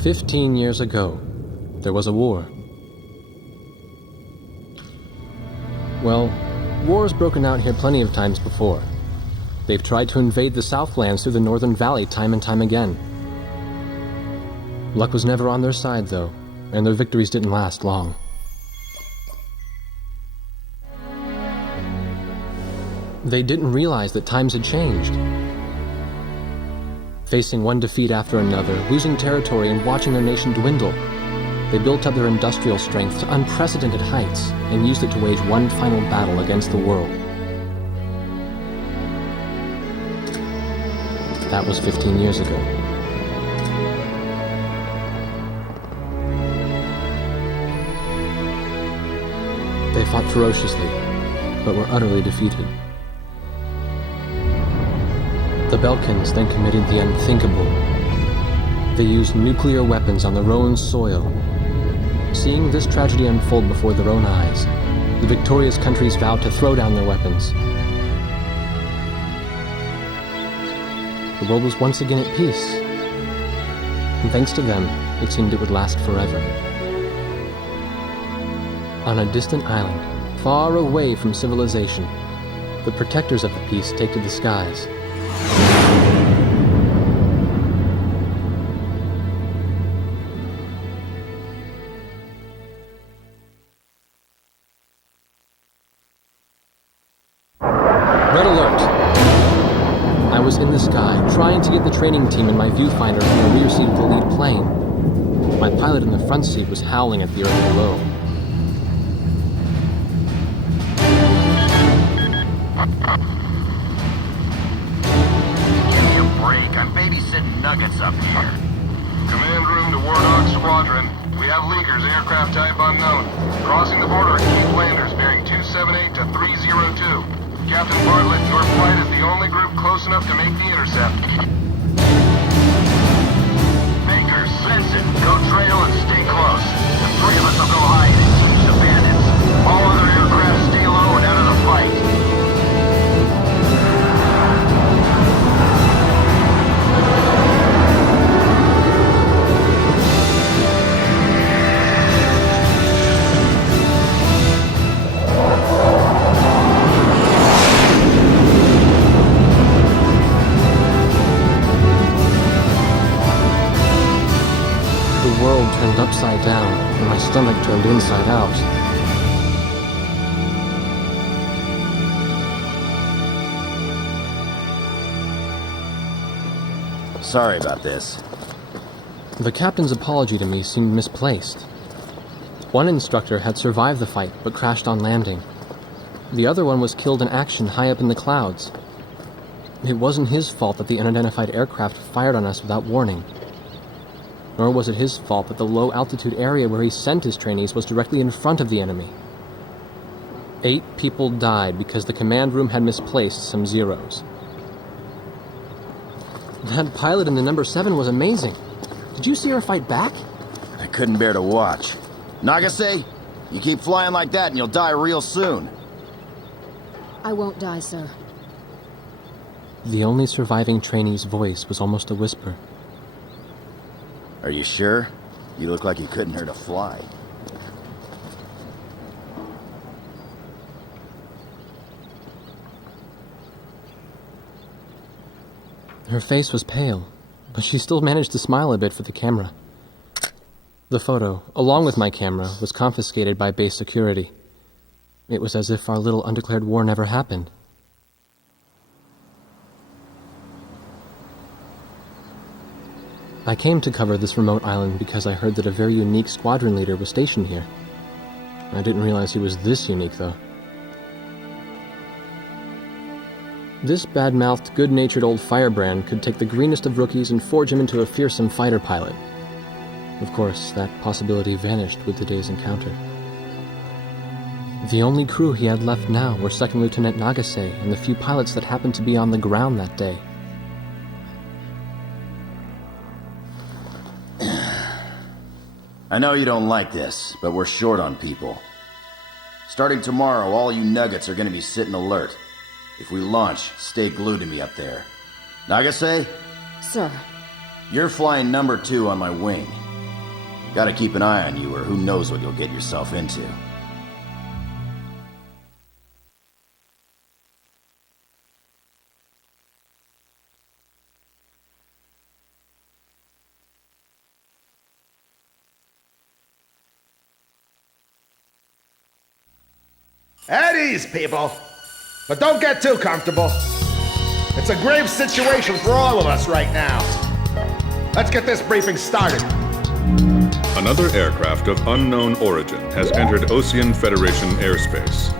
15 years ago, there was a war. Well, war's broken out here plenty of times before. They've tried to invade the Southlands through the Northern Valley time and time again. Luck was never on their side, though, and their victories didn't last long. They didn't realize that times had changed. Facing one defeat after another, losing territory and watching their nation dwindle, they built up their industrial strength to unprecedented heights and used it to wage one final battle against the world. That was 15 years ago. They fought ferociously, but were utterly defeated. The Belkans then committed the unthinkable. They used nuclear weapons on their own soil. Seeing this tragedy unfold before their own eyes, the victorious countries vowed to throw down their weapons. The world was once again at peace, and thanks to them, it seemed it would last forever. On a distant island, far away from civilization, the protectors of the peace take to the skies. Red alert! I was in the sky, trying to get the training team in my viewfinder from the rear seat of the lead plane. My pilot in the front seat was howling at the earth below. Give me a break. I'm babysitting Nuggets up here. Command room to Warthog Squadron. We have leakers, aircraft type unknown. Crossing the border at Cape Landers, bearing 278 to 302. Captain Bartlett, your flight is the only group close enough to make the intercept. Bankers, listen. Go trail and stay close. The three of us will go hide and teach the bandits. All other aircraft stay low and out of the fight. The world turned upside down, and my stomach turned inside out. Sorry about this. The captain's apology to me seemed misplaced. One instructor had survived the fight, but crashed on landing. The other one was killed in action high up in the clouds. It wasn't his fault that the unidentified aircraft fired on us without warning. Nor was it his fault that the low-altitude area where he sent his trainees was directly in front of the enemy. 8 people died because the command room had misplaced some zeros. That pilot in the number 7 was amazing. Did you see her fight back? I couldn't bear to watch. Nagase, you keep flying like that and you'll die real soon. I won't die, sir. The only surviving trainee's voice was almost a whisper. Are you sure? You look like you couldn't hurt a fly. Her face was pale, but she still managed to smile a bit for the camera. The photo, along with my camera, was confiscated by base security. It was as if our little undeclared war never happened. I came to cover this remote island because I heard that a very unique squadron leader was stationed here. I didn't realize he was this unique, though. This bad-mouthed, good-natured old firebrand could take the greenest of rookies and forge him into a fearsome fighter pilot. Of course, that possibility vanished with today's encounter. The only crew he had left now were Second Lieutenant Nagase and the few pilots that happened to be on the ground that day. I know you don't like this, but we're short on people. Starting tomorrow, all you Nuggets are gonna be sitting alert. If we launch, stay glued to me up there. Nagase? Sir. You're flying number 2 on my wing. Gotta keep an eye on you, or who knows what you'll get yourself into. At ease, people. But don't get too comfortable. It's a grave situation for all of us right now. Let's get this briefing started. Another aircraft of unknown origin has entered Ocean Federation airspace.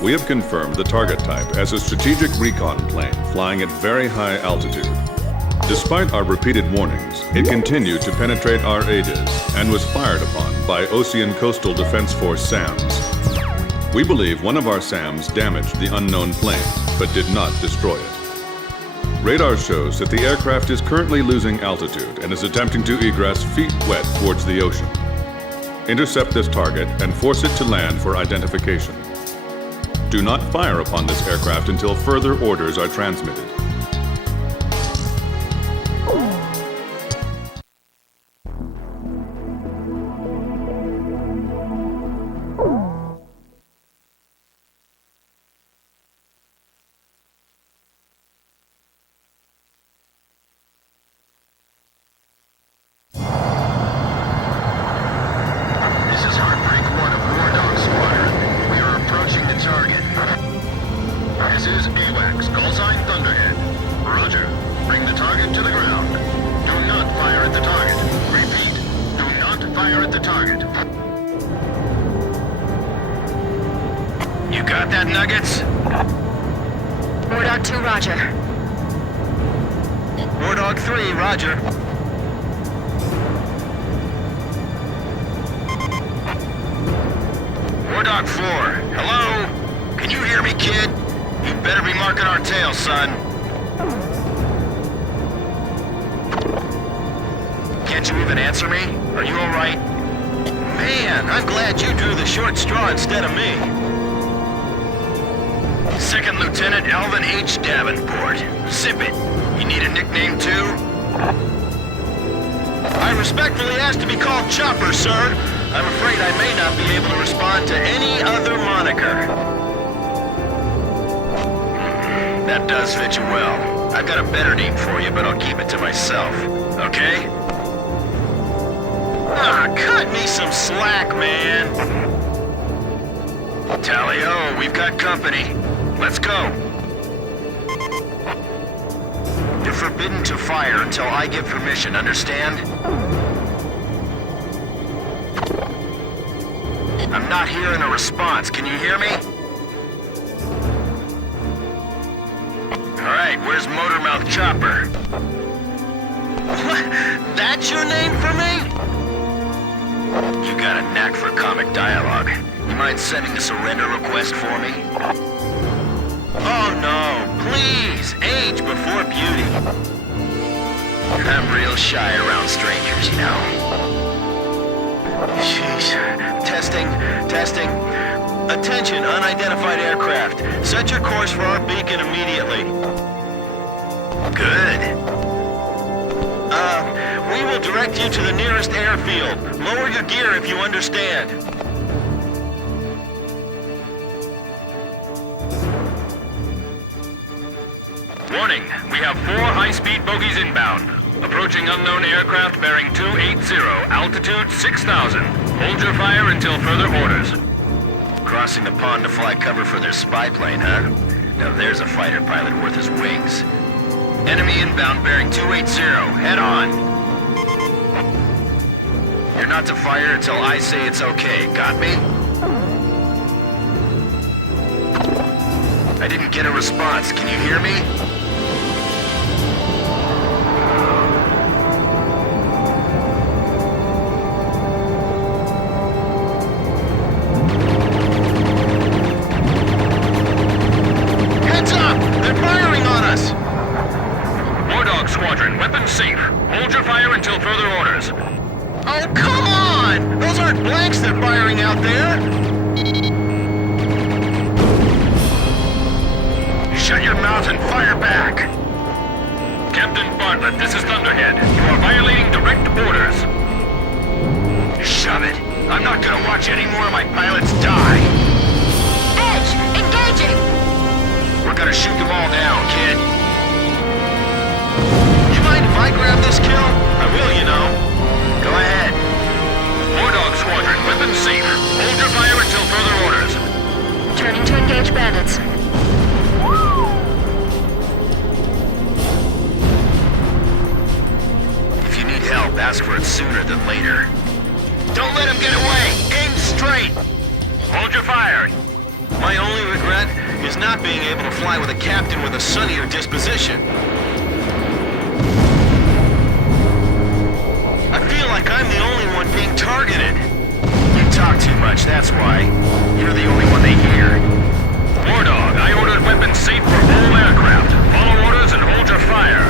We have confirmed the target type as a strategic recon plane flying at very high altitude. Despite our repeated warnings, it continued to penetrate our aegis and was fired upon by Ocean Coastal Defense Force SAMs. We believe one of our SAMs damaged the unknown plane, but did not destroy it. Radar shows that the aircraft is currently losing altitude and is attempting to egress feet wet towards the ocean. Intercept this target and force it to land for identification. Do not fire upon this aircraft until further orders are transmitted. Understand? I'm not hearing a response. Can you hear me? Alright, where's Motormouth Chopper? What? That's your name for me? You got a knack for comic dialogue. You mind sending a surrender request for me? Oh no, please! Age before beauty. I'm real shy around strangers, you know. Sheesh. Testing. Attention, unidentified aircraft. Set your course for our beacon immediately. Good. We will direct you to the nearest airfield. Lower your gear if you understand. Warning, we have 4 high-speed bogies inbound. Approaching unknown aircraft bearing 280, altitude 6,000. Hold your fire until further orders. Crossing the pond to fly cover for their spy plane, huh? Now there's a fighter pilot worth his wings. Enemy inbound bearing 280, head on. You're not to fire until I say it's okay, got me? I didn't get a response, can you hear me? Squadron, weapons safe. Hold your fire until further orders. Oh, come on! Those aren't blanks they're firing out there! Shut your mouth and fire back! Captain Bartlett, this is Thunderhead. You are violating direct orders. I'm not gonna watch any more of my pilots die. Edge, engaging! We're gonna shoot them all down, kid. You mind if I grab this kill? I will, you know. Go ahead. War Dog Squadron, weapons safe. Hold your fire until further orders. Turning to engage bandits. If you need help, ask for it sooner than later. Don't let him get away! Aim straight! Hold your fire! My only regret is not being able to fly with a captain with a sunnier disposition. I feel like I'm the only one being targeted. You talk too much, that's why. You're the only one they hear. War Dog, I ordered weapons safe for all aircraft. Follow orders and hold your fire.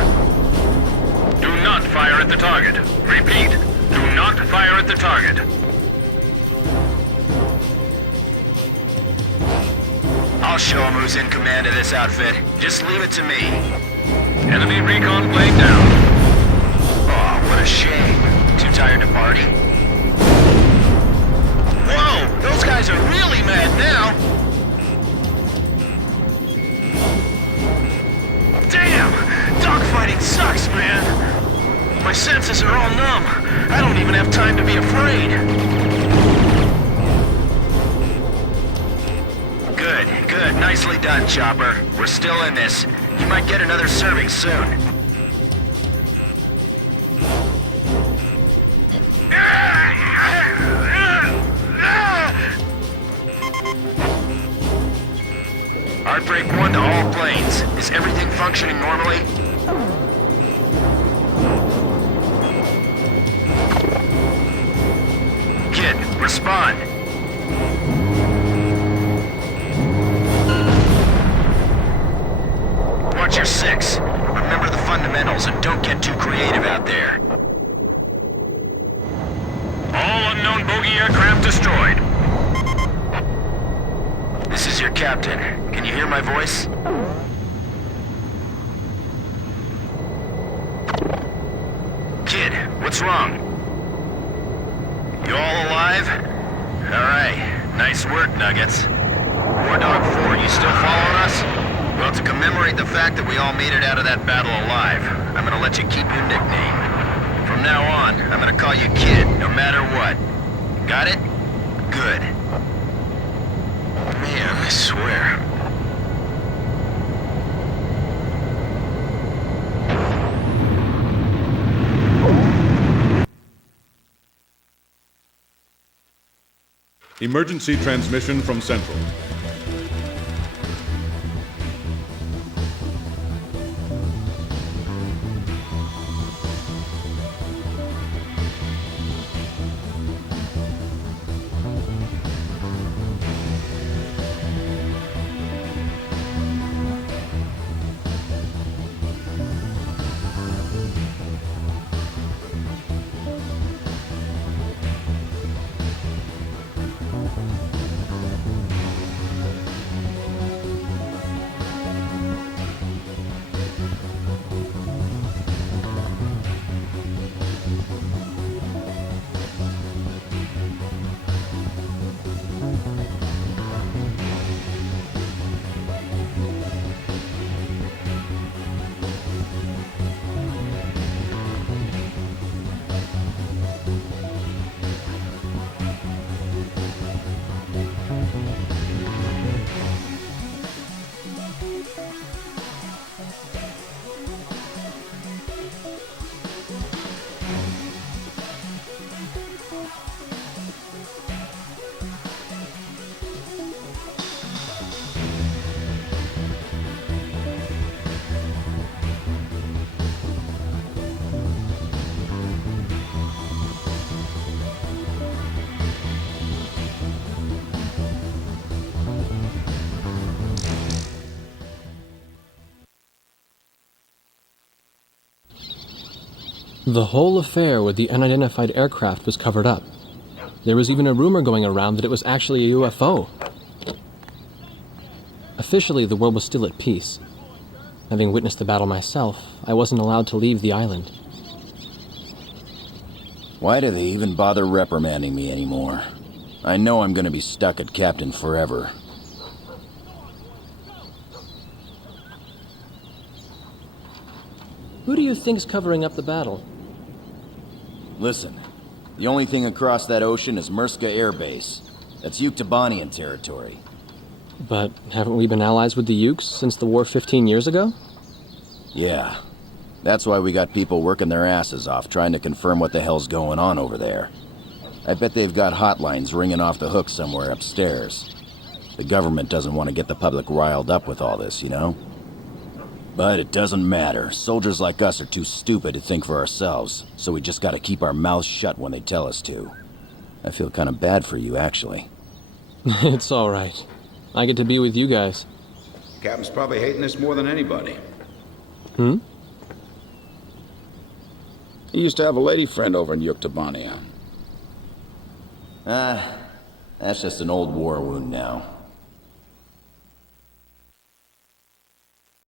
Do not fire at the target. Repeat, do not fire at the target. I'll show him who's in command of this outfit. Just leave it to me. Enemy recon plane down. Oh, what a shame. Too tired to party? Whoa! Those guys are really mad now! Damn! Dogfighting sucks, man! My senses are all numb. I don't even have time to be afraid. Good, good. Nicely done, Chopper. We're still in this. You might get another serving soon. Outbreak 1 to all planes. Is everything functioning normally? Kid, respond. Watch your 6. Remember the fundamentals and don't get too creative out there. All unknown bogey aircraft destroyed. This is your captain. Can you hear my voice? Kid, what's wrong? You all alive? Alright. Nice work, Nuggets. War Dog 4, you still following us? Well, to commemorate the fact that we all made it out of that battle alive, I'm gonna let you keep your nickname. From now on, I'm gonna call you Kid, no matter what. Got it? Good. Man, I swear. Emergency transmission from Central. The whole affair with the unidentified aircraft was covered up. There was even a rumor going around that it was actually a UFO. Officially, the world was still at peace. Having witnessed the battle myself, I wasn't allowed to leave the island. Why do they even bother reprimanding me anymore? I know I'm gonna be stuck at Captain forever. Who do you think's covering up the battle? Listen, the only thing across that ocean is Murska Air Base. That's Yuktobanian territory. But haven't we been allies with the Ukes since the war 15 years ago? Yeah. That's why we got people working their asses off trying to confirm what the hell's going on over there. I bet they've got hotlines ringing off the hook somewhere upstairs. The government doesn't want to get the public riled up with all this, you know? But it doesn't matter. Soldiers like us are too stupid to think for ourselves, so we just gotta keep our mouths shut when they tell us to. I feel kind of bad for you, actually. It's alright. I get to be with you guys. Captain's probably hating this more than anybody. Hmm? He used to have a lady friend over in Yuktobania. That's just an old war wound now.